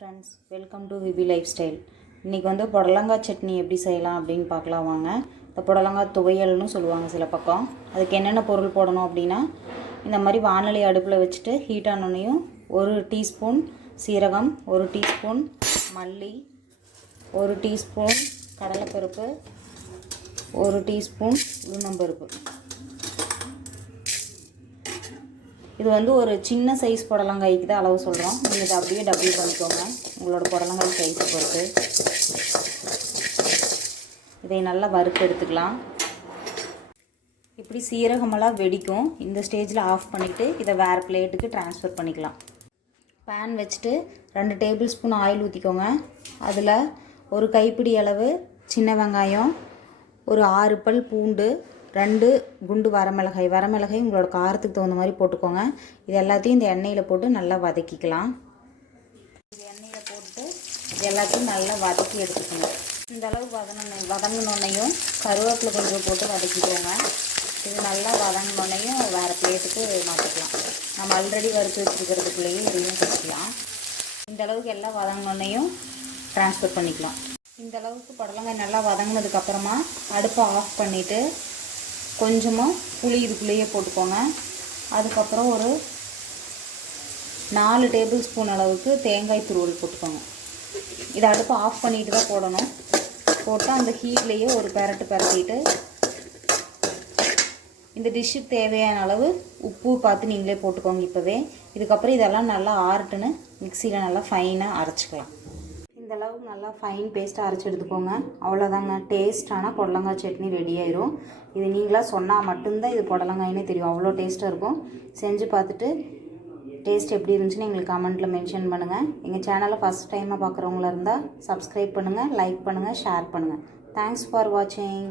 Friends, welcome to VB life style. இன்றைக்கி வந்து புடலங்காய் சட்னி எப்படி செய்யலாம் அப்படின்னு பார்க்கலாம் வாங்க. இந்த புடலங்காய் துவையல்னு சொல்லுவாங்க சில பக்கம். அதுக்கு என்னென்ன பொருள் போடணும் அப்படின்னா, இந்த மாதிரி வானொலி அடுப்பில் வச்சுட்டு ஹீட் ஆனோன்னையும் 1 டீஸ்பூன் சீரகம், 1 டீஸ்பூன் மல்லி, 1 டீஸ்பூன் கடலைப்பருப்பு, 1 டீஸ்பூன் உளுந்தம்பருப்பு. இது வந்து ஒரு சின்ன சைஸ் புடலங்காய்க்கு தான் அளவு சொல்கிறோம். நீங்கள் இதை அப்படியே டபுள் பண்ணிக்கோங்க உங்களோட புடலங்காய் சைஸை பொறுத்து. இதை நல்லா வறுத்து எடுத்துக்கலாம். இப்படி சீரகமெல்லாம் வெடிக்கும். இந்த ஸ்டேஜில் ஆஃப் பண்ணிவிட்டு இதை வேறு பிளேட்டுக்கு ட்ரான்ஸ்ஃபர் பண்ணிக்கலாம். பேன் வச்சுட்டு 2 டேபிள் ஸ்பூன் ஆயில் ஊற்றிக்கோங்க. அதில் ஒரு கைப்பிடி அளவு சின்ன வெங்காயம், ஒரு 6 பல் பூண்டு, 2 குண்டு வரமிளகாய் உங்களோட காரத்துக்கு தகுந்த மாதிரி போட்டுக்கோங்க. இது எல்லாத்தையும் இந்த எண்ணெயில் போட்டு நல்லா வதக்கிக்கலாம். இது எண்ணெயில் போட்டு இது எல்லாத்தையும் நல்லா வதக்கி எடுத்துக்கணும். இந்த அளவு வதங்கினோன்னையும் கருவேப்பிலை கொஞ்சம் போட்டு வதக்கிக்கோங்க. இது நல்லா வதங்கினோன்னையும் வேறு பிளேட்டுக்கு மாற்றிக்கலாம். நம்ம ஆல்ரெடி வறுத்து வச்சுருக்கிறதுக்குள்ளேயும் இதையும் வச்சுக்கலாம். இந்த அளவுக்கு எல்லாம் வதங்கினோன்னையும் ட்ரான்ஸ்ஃபர் பண்ணிக்கலாம். இந்த அளவுக்கு புடலங்காய் நல்லா வதங்கினதுக்கப்புறமா அடுப்பை ஆஃப் பண்ணிவிட்டு கொஞ்சமாக புளி இதுக்குள்ளேயே போட்டுக்கோங்க. அதுக்கப்புறம் ஒரு 4 டேபிள் ஸ்பூன் அளவுக்கு தேங்காய் துருவல் போட்டுக்கோங்க. இதை அடுப்பை ஆஃப் பண்ணிட்டு தான் போடணும். போட்டு அந்த ஹீட்லேயே ஒரு பெரட்டிட்டு இந்த டிஷ்ஷுக்கு தேவையான அளவு உப்பு பார்த்து நீங்களே போட்டுக்கோங்க இப்போவே. இதுக்கப்புறம் இதெல்லாம் நல்லா ஆறட்டுன்னு மிக்சியில் நல்லா ஃபைனாக அரைச்சிக்கலாம். இந்த அளவுக்கு நல்லா ஃபைன் பேஸ்ட்டாக அரைச்சி எடுத்துக்கோங்க. அவ்வளோதாங்க, டேஸ்ட்டான புடலங்காய் சட்னி ரெடி ஆயிரும். இது நீங்களாக சொன்னால் மட்டும்தான் இது புடலங்காய்னே தெரியும். அவ்வளோ டேஸ்ட்டாக இருக்கும். செஞ்சு பார்த்துட்டு டேஸ்ட் எப்படி இருந்துச்சுன்னு எங்களுக்கு கமெண்ட்டில் மென்ஷன் பண்ணுங்கள். எங்கள் சேனலை ஃபஸ்ட் டைமாக பார்க்குறவங்களா இருந்தால் சப்ஸ்கிரைப் பண்ணுங்கள், லைக் பண்ணுங்கள், ஷேர் பண்ணுங்கள். தேங்க்ஸ் ஃபார் வாட்சிங்.